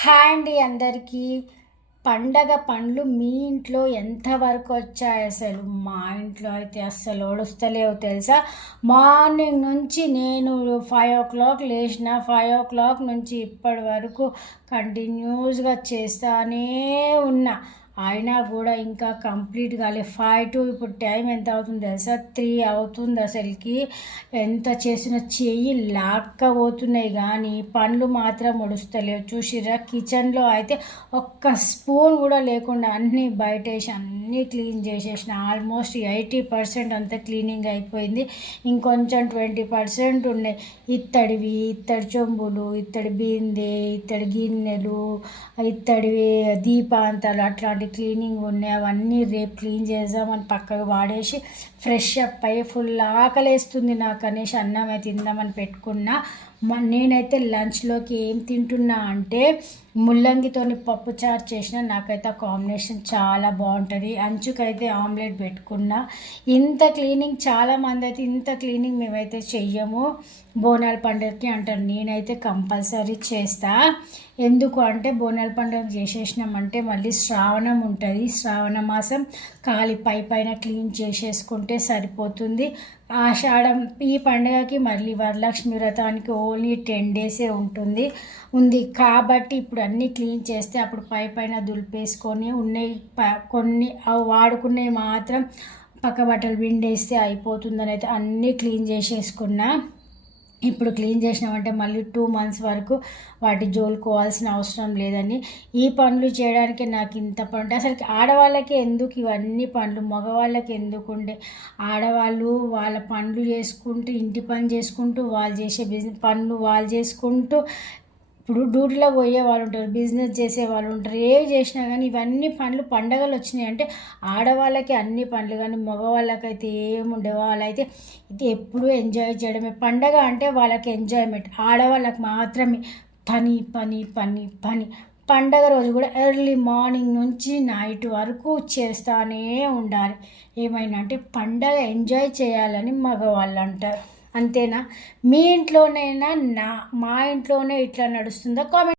Hi అండి అందరికీ. పండగ పండ్లు మీ ఇంట్లో ఎంతవరకు వచ్చాయి? అసలు మా ఇంట్లో అయితే అస్సలు ఒడుస్తలేవు తెలుసా. మార్నింగ్ నుంచి నేను 5 o'clock లేచిన, 5 o'clock నుంచి ఇప్పటి వరకు కంటిన్యూస్గా చేస్తానే ఉన్నా. అయినా కూడా ఇంకా కంప్లీట్ కాలే. 5 to ఇప్పుడు టైం ఎంత అవుతుంది తెలుసా? 3 అవుతుంది. అసలుకి ఎంత చేసిన చెయ్యి లాక్కపోతున్నాయి కానీ పండ్లు మాత్రం ముడుస్తలేవు. చూసిరా, కిచెన్లో అయితే ఒక్క స్పూన్ కూడా లేకుండా అన్నీ బయటేసి అన్నీ క్లీన్ చేసేసిన. ఆల్మోస్ట్ 80% అంతా క్లీనింగ్ అయిపోయింది. ఇంకొంచెం 20% ఉన్నాయి. ఇత్తడి చెంబులు, ఇత్తడి బిందె, ఇత్తడి గిన్నెలు, ఇత్తడివి దీపాంతాలు అట్లాంటి క్లీనింగ్ ఉన్నాయి. అవన్నీ రేపు క్లీన్ చేద్దామని పక్కకు వాడేసి ఫ్రెష్ అప్ అయ్యి ఫుల్ ఆకలేస్తుంది నాకు అనేసి అన్నం అయితే తిందామని పెట్టుకున్నా. నేనైతే లంచ్లోకి ఏం తింటున్నా అంటే ముల్లంగితోని పప్పుచారు చేసిన. నాకైతే ఆ కాంబినేషన్ చాలా బాగుంటుంది. అంచుకైతే ఆమ్లెట్ పెట్టుకున్నా. ఇంత క్లీనింగ్ చాలామంది అయితే ఇంత క్లీనింగ్ మేమైతే చెయ్యము బోనాల పండుగకి అంటారు. నేనైతే కంపల్సరీ చేస్తా. ఎందుకు అంటే బోనాల పండుగ చేసేసినామంటే మళ్ళీ శ్రావణం ఉంటుంది. శ్రావణ మాసం కాలి పైన క్లీన్ చేసేసుకుంటే సరిపోతుంది. ఆషాఢం ఈ పండుగకి మళ్ళీ వరలక్ష్మి వ్రతానికి ఓన్లీ 10 days ఉంది కాబట్టి ఇప్పుడు అన్నీ క్లీన్ చేస్తే అప్పుడు పైన దులిపేసుకొని ఉన్నాయి కొన్ని వాడుకునేవి మాత్రం పక్క బట్టలు విండేస్తే అయిపోతుందని అయితే అన్నీ క్లీన్ చేసేసుకున్నా. ఇప్పుడు క్లీన్ చేసినామంటే మళ్ళీ 2 months వరకు వాటి జోలుకోవాల్సిన అవసరం లేదని ఈ పనులు చేయడానికి నాకు ఇంత పని. అసలు ఆడవాళ్ళకి ఎందుకు ఇవన్నీ పనులు, మగవాళ్ళకి ఎందుకు ఉండే? ఆడవాళ్ళు వాళ్ళ పనులు చేసుకుంటూ ఇంటి పని చేసుకుంటూ వాళ్ళు చేసే బిజినెస్ పనులు వాళ్ళు చేసుకుంటూ ఇప్పుడు డ్యూటీలో పోయే వాళ్ళు ఉంటారు, బిజినెస్ చేసే వాళ్ళు ఉంటారు. ఏవి చేసినా కానీ ఇవన్నీ పనులు పండగలు వచ్చినాయి అంటే ఆడవాళ్ళకి అన్ని పనులు, కానీ మగవాళ్ళకైతే ఏముండే వాళ్ళైతే ఇది ఎప్పుడూ ఎంజాయ్ చేయడమే. పండగ అంటే వాళ్ళకి ఎంజాయ్మెంట్, ఆడవాళ్ళకి మాత్రమే పని పని పని పని. పండగ రోజు కూడా ఎర్లీ మార్నింగ్ నుంచి నైట్ వరకు చేస్తూనే ఉండాలి. ఏమైనా అంటే పండగ ఎంజాయ్ చేయాలని మగవాళ్ళు అంటారు. అంతేనా? మీ ఇంట్లోనైనా మా ఇంట్లోనే ఇట్లా నడుస్తుందా? కామెంట్